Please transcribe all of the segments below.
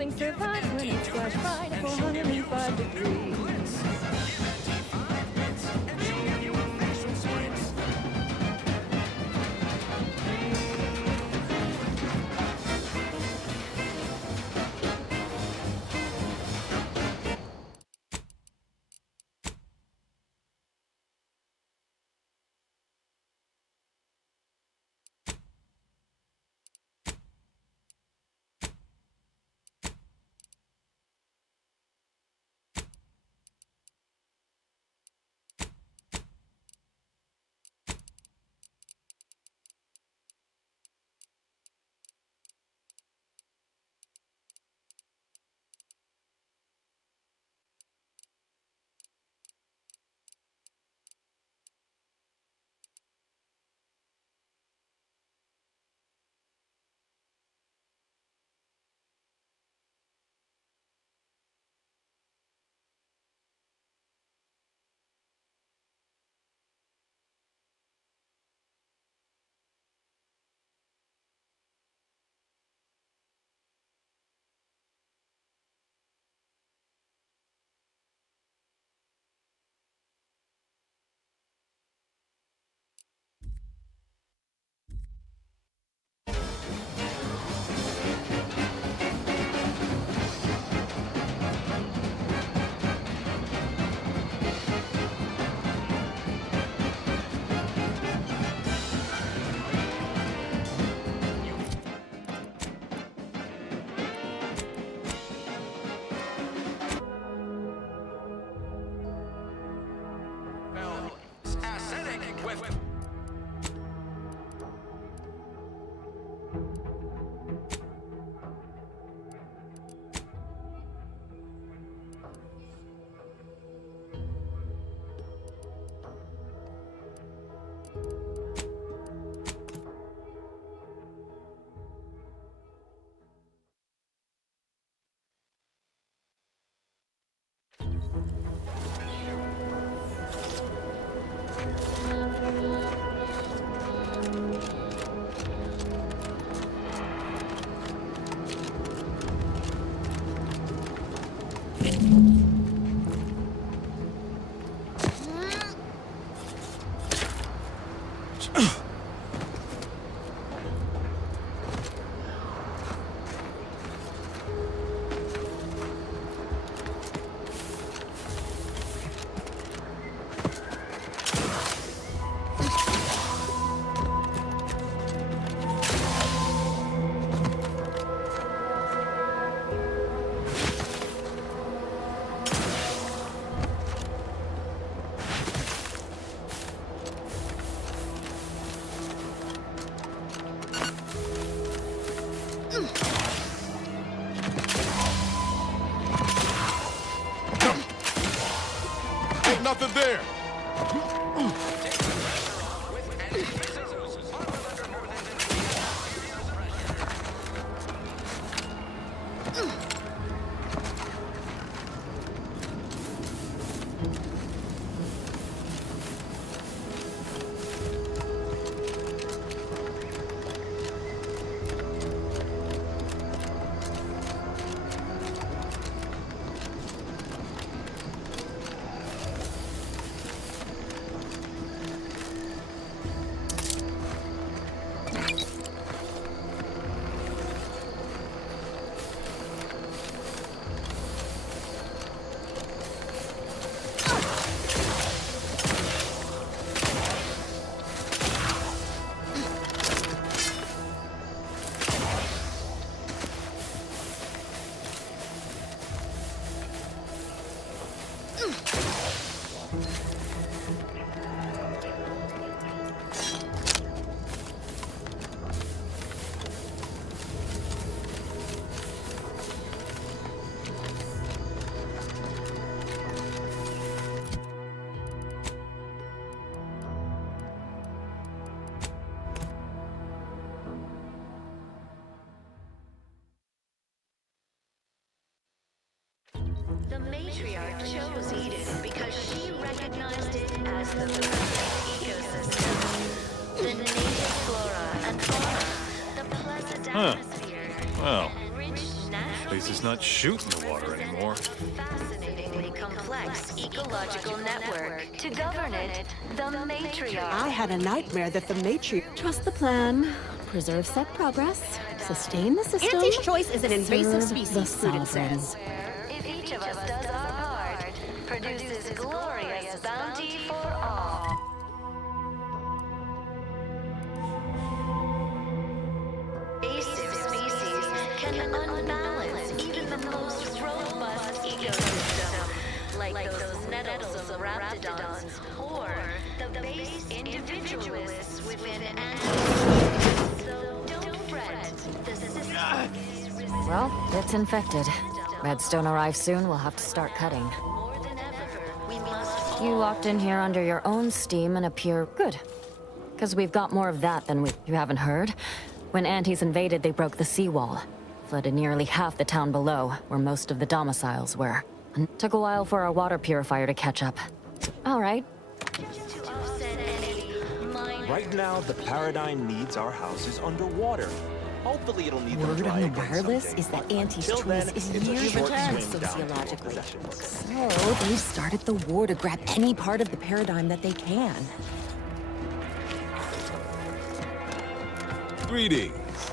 nothing survives when it's splash fried at 405 degrees. Nothing there. The matriarch chose Eden because she recognized it as the perfect ecosystem. The native flora and fauna, the pleasant atmosphere, Well. and rich natural Place is not shooting the water anymore. Fascinatingly complex ecological network. To govern it, the matriarch. I had a nightmare that the matriarch... Trust the plan. Preserve set progress. Sustain the system. Auntie's choice is an invasive serve species, the Prudence sovereign. says. If each of us does our part, produces glorious bounty for all. Invasive species can unbalance even the most robust ecosystem, like those nettlesome raptidons, or the base individualists within animals. So don't fret, the system is Well, it's infected. Redstone arrives soon, we'll have to start cutting. more than ever. We must You walked in here under your own steam and appear good. Because we've got more of that than we... You haven't heard? When Antes invaded, they broke the seawall. Flooded nearly half the town below, where most of the domiciles were. And it took a while for our water purifier to catch up. All right. to offset any minor Right now, the Paradigm needs our houses underwater. Hopefully it'll need them Word dry on the again wireless someday. is that Auntie's Till choice then, is it's a years short ahead swing down to your sociologically. possessions. So they've started the war to grab any part of the paradigm that they can. Greetings.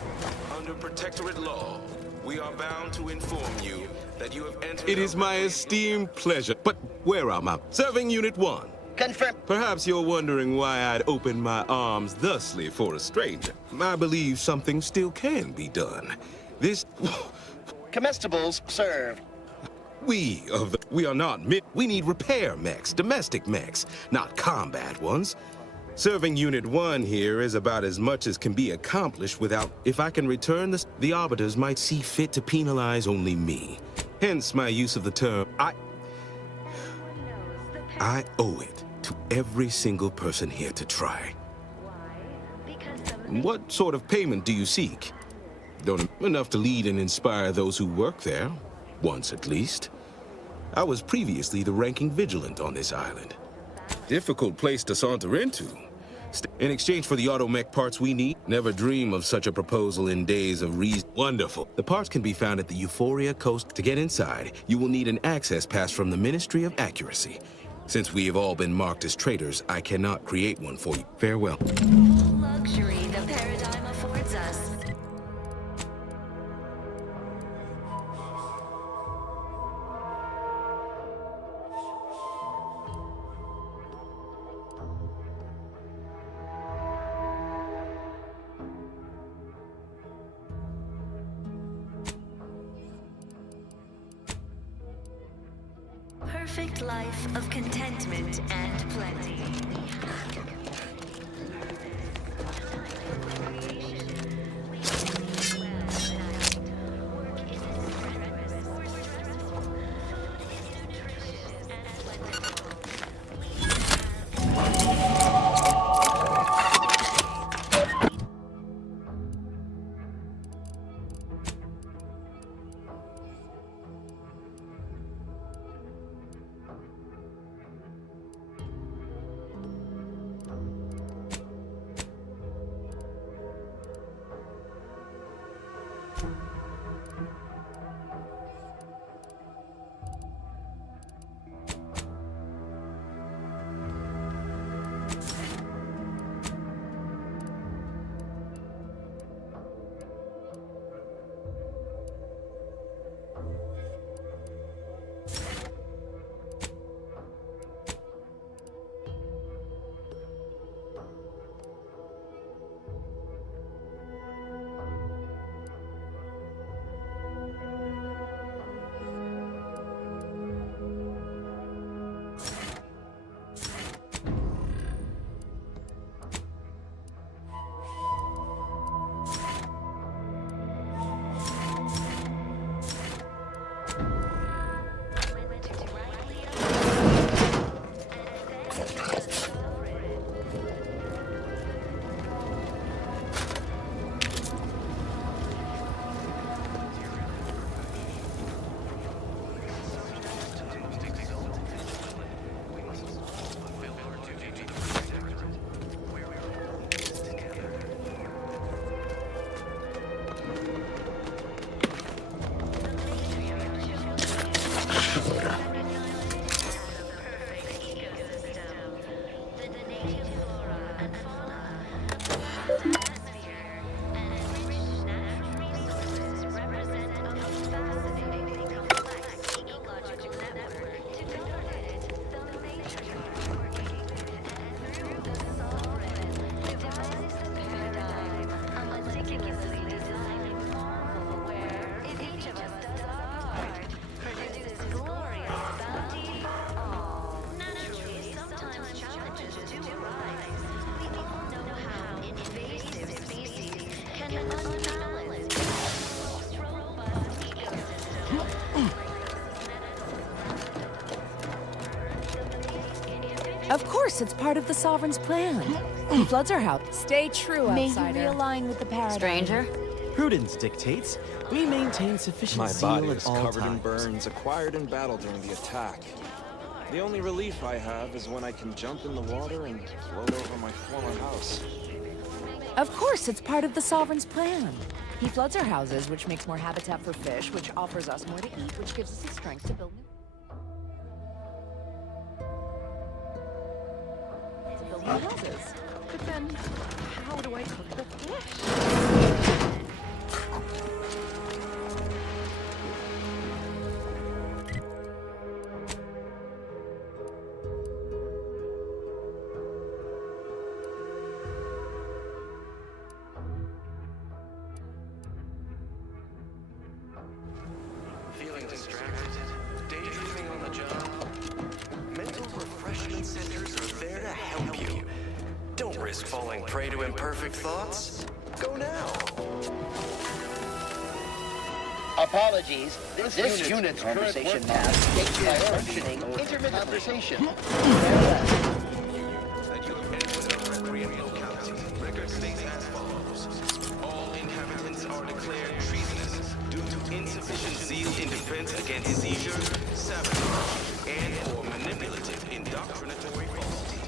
Under protectorate law, we are bound to inform you that you have entered... It is my esteemed pleasure. But where are my... Serving Unit 1. Confirm. Perhaps you're wondering why I'd open my arms thusly for a stranger. I believe something still can be done. This... Comestibles served. We are not we need repair mechs, domestic mechs, not combat ones. Serving Unit 1 here is about as much as can be accomplished without... If I can return this, the Arbiters might see fit to penalize only me. Hence my use of the term, I owe it to every single person here to try. What sort of payment do you seek? Don't enough to lead and inspire those who work there, once at least. I was previously the ranking vigilant on this island. Difficult place to saunter into. In exchange for the automech parts we need, never dream of such a proposal in days of reason. Wonderful. The parts can be found at the Euphoria Coast. To get inside, you will need an access pass from the Ministry of Accuracy. Since we have all been marked as traitors, I cannot create one for you. Farewell. luxury the paradigm affords us. Perfect life of contentment and plenty. Of course, it's part of the Sovereign's plan. He floods our house. Stay true, May outsider. you realign with the paradigm. Stranger? Prudence dictates we maintain sufficient My zeal body at is all covered in times. burns acquired in battle during the attack. The only relief I have is when I can jump in the water and float over my former house. Of course, it's part of the Sovereign's plan. He floods our houses, which makes more habitat for fish, which offers us more to eat, which gives us the strength to build new houses. But then, how do I cook the fish? Feeling distracted? Daydreaming on the job? Mental refreshment centers are there to help you. Don't risk falling prey to imperfect thoughts. Go now. Apologies. This unit's conversation mask takes my functioning intermittent conversation. That you have entered a recreational locality. Record states as follows. All inhabitants are declared treasonous due to insufficient zeal in defense against seizure, sabotage, and/or manipulative indoctrinatory falsity.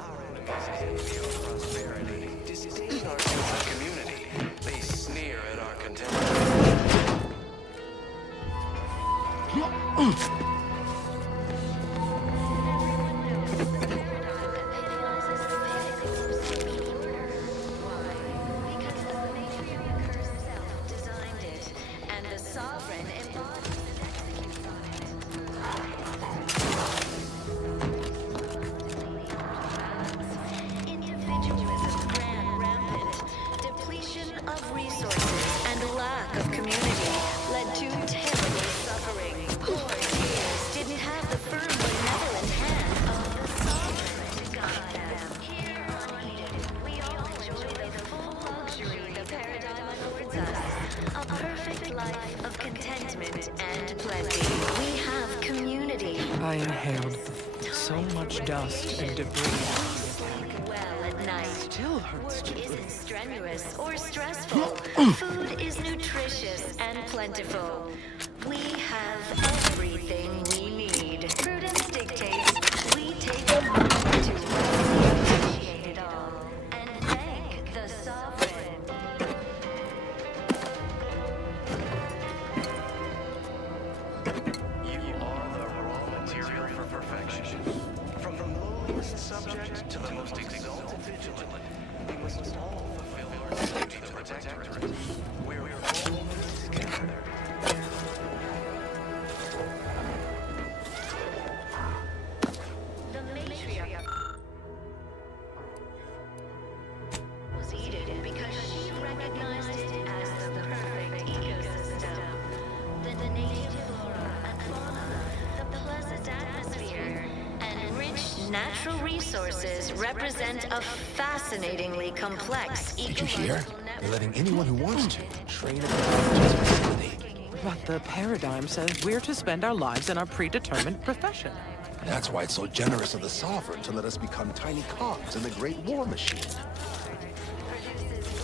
Our enemies envy our prosperity, disdain our sense of community. They sneer at our contempt. Because the matriarch herself designed it, and the sovereign embodies and executes on it. Individualism ran rampant. Depletion of resources and lack of community led to terrible suffering. Poor tears didn't have the firm benevolent hand of the sovereign to guide them. Here on Eden, we all enjoy the full luxury the paradigm affords us. A perfect life of contentment and plenty. We have community. I inhaled so much dust and debris. Sleep well at night. Still hurts to Work breathe. isn't strenuous or stressful. Food is nutritious and plentiful. We have everything we need. Prudence dictates we take a moment to really appreciate it all and thank the sovereign. You are the raw material for perfection. From the lowliest subject to the most exalted vigilant, we must all fulfill our duty to protectorate. We're all in this together. The matriarch was needed because she recognized it as the perfect ecosystem. The native flora and fauna, the pleasant atmosphere, and rich natural resources represent a fascinatingly complex Did you hear? ecological They're network. letting anyone who wants to train at the College's facility. But the paradigm says we're to spend our lives in our predetermined profession. That's why it's so generous of the Sovereign to let us become tiny cogs in the great war machine. Produces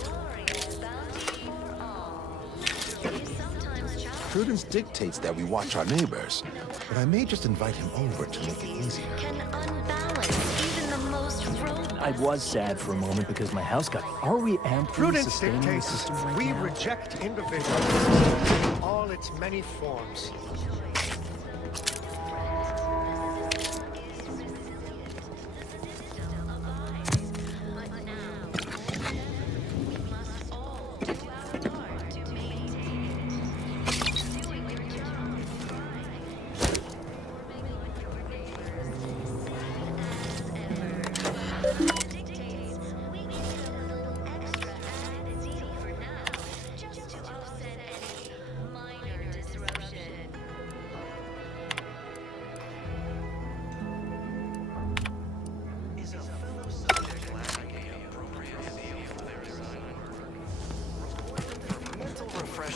glorious bounty for all. These sometimes challenge Prudence dictates that we watch our neighbors, but I may just invite him over to make it easier. can unbalance even the most robust. I was sad for a moment because my house got. Are we amply Prudence sustaining the dictates system right we now? reject individualism in all its many forms.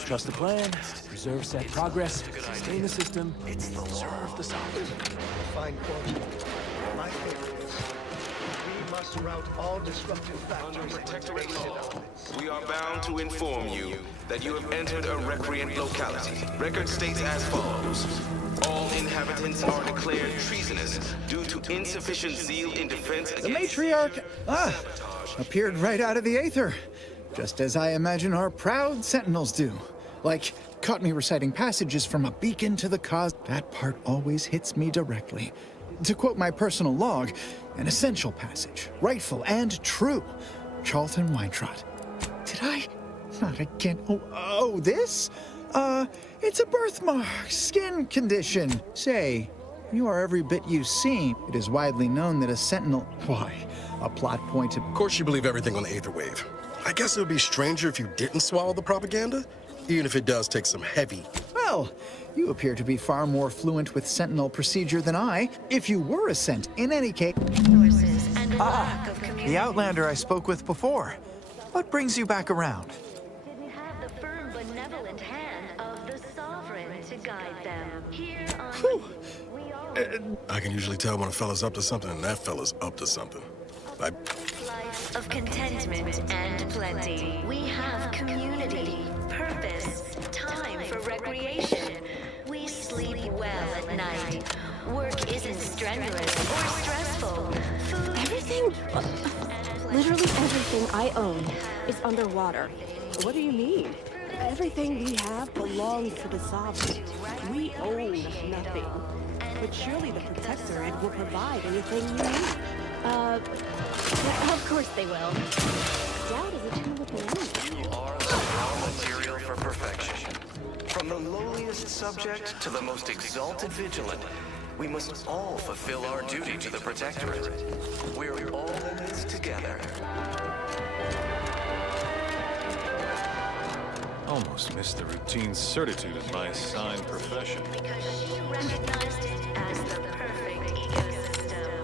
Trust the plan. Preserve set progress, sustain the system, preserve the sovereign. Fine quote. My favorite is, we must rout all disruptive factors and basic elements. We are bound to inform you that you have entered a recreant locality. Record states as follows. All inhabitants are declared treasonous due to insufficient zeal in defense The against... matriarch, appeared right out of the aether. Just as I imagine our proud sentinels do. Like, caught me reciting passages from a beacon to the cause. That part always hits me directly. To quote my personal log, an essential passage, rightful and true. Charlton Weintrot. Did I? Not again. Oh, this? It's a birthmark, skin condition. Say, you are every bit you seem. It is widely known that a sentinel, why, a plot point of... Of course you believe everything on the Aether Wave. I guess it would be stranger if you didn't swallow the propaganda, even if it does take some heavy... Well, you appear to be far more fluent with sentinel procedure than I. If you were a Sent, in any case... The Outlander I spoke with before. What brings you back around? Didn't have the firm, benevolent hand of the sovereign to guide them. Here on we all I can usually tell when a fella's up to something, and that fella's up to something. life of contentment and plenty. We have community, purpose, time for recreation. We sleep well at night. Work isn't strenuous or stressful. Food Everything, literally everything I own is underwater. What do you mean? Everything we have belongs to the Sovereign. We own nothing. But surely the Protectorate will provide anything you need. Yeah, of course they will. Doubt is a tulip alone. You are the raw material for perfection. From the lowliest subject to the most exalted vigilant, we must all fulfill our duty to the Protectorate. We're all in this together. Almost missed the routine certitude of my assigned profession. because she recognized it as the perfect ecosystem.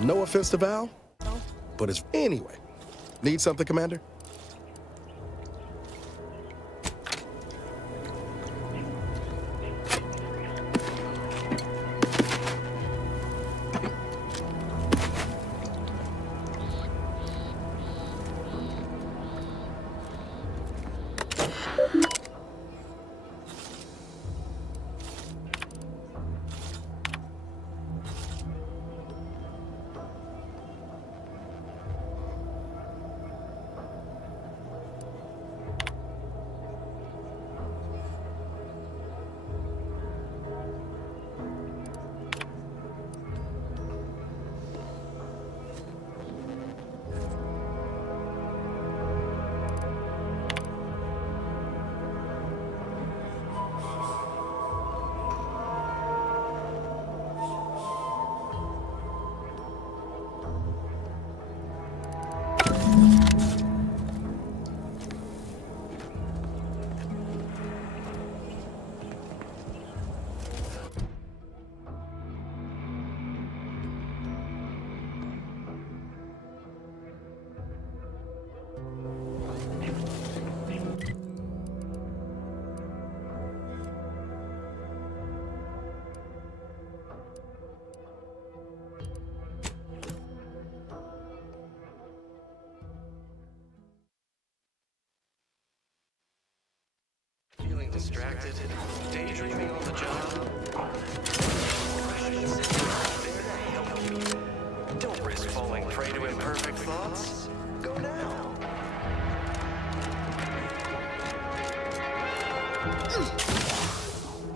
No offense to Val, but it's anyway. Need something, Commander? Feeling distracted, daydreaming on the job. There to help you. Don't risk falling prey to imperfect thoughts. Go now.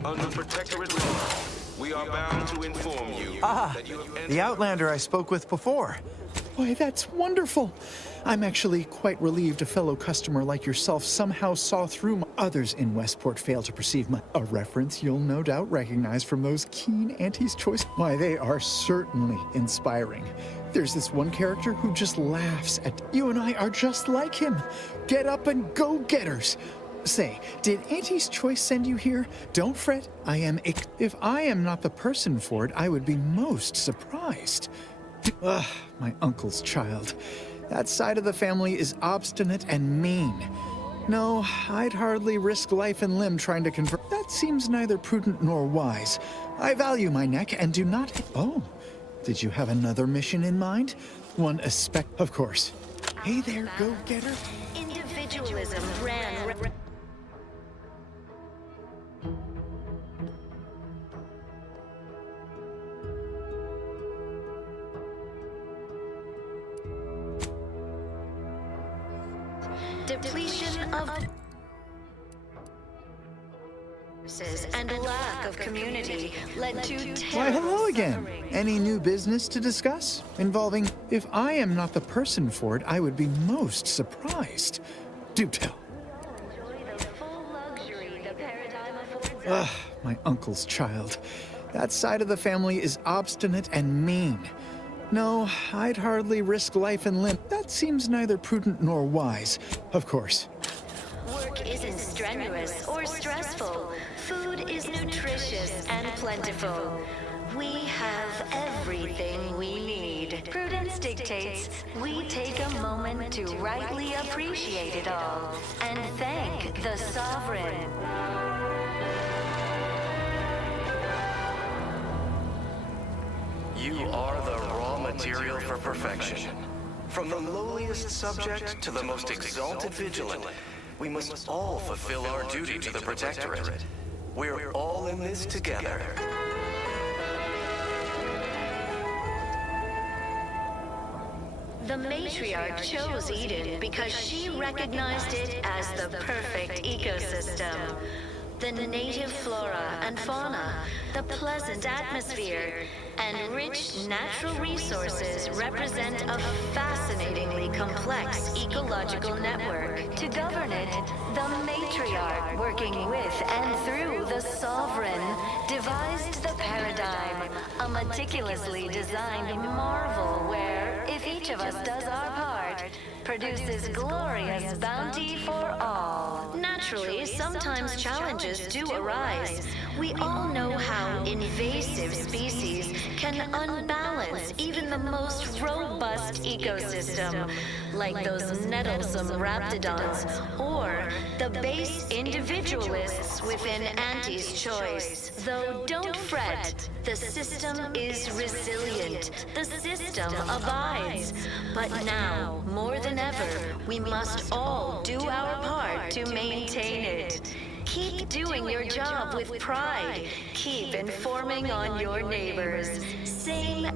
Under Protectorate law, we are bound to inform you that you have entered... The Outlander I spoke with before. Why, that's wonderful. I'm actually quite relieved a fellow customer like yourself somehow saw through my... Others in Westport fail to perceive my... A reference you'll no doubt recognize from those keen Auntie's Choice. Why, they are certainly inspiring. There's this one character who just laughs at... You and I are just like him. Get up and go-getters. Say, did Auntie's Choice send you here? Don't fret, I am... If I am not the person for it, I would be most surprised. Ugh, my uncle's child. That side of the family is obstinate and mean. No, I'd hardly risk life and limb trying to convert. That seems neither prudent nor wise. I value my neck and do not... Oh, did you have another mission in mind? One Of course. Hey there, go-getter. Individualism ran... Depletion of resources and lack of community led to Why, hello terrible again. suffering. Any new business to discuss? Involving... If I am not the person for it, I would be most surprised. Do tell. Enjoy the full luxury the paradigm affords us. Ugh, my uncle's child. That side of the family is obstinate and mean. No, I'd hardly risk life and limb. That seems neither prudent nor wise. Of course. Work isn't strenuous or stressful. Food is nutritious and plentiful. We have everything we need. Prudence dictates we take a moment to rightly appreciate it all and thank the Sovereign. You are the raw material for perfection. From the lowliest subject to the most exalted vigilant, we must all fulfill our duty to the Protectorate. We're all in this together. The matriarch chose Eden because she recognized it as the perfect ecosystem. The native flora and fauna, the pleasant atmosphere, and rich natural resources represent a fascinatingly complex ecological network. To govern it, the matriarch, working with and through the Sovereign, devised the paradigm, a meticulously designed marvel where, if each of us does our part, produces glorious bounty for all. Naturally, sometimes challenges do arise. We all know how invasive species can can unbalance even the most robust ecosystem, like those nettlesome raptidons, or the base individualists within Auntie's choice. Though don't fret, the system is resilient. The system abides. But now, more than ever, we must all do our part to maintain it. Keep doing your job with pride. Keep informing on your neighbors. Same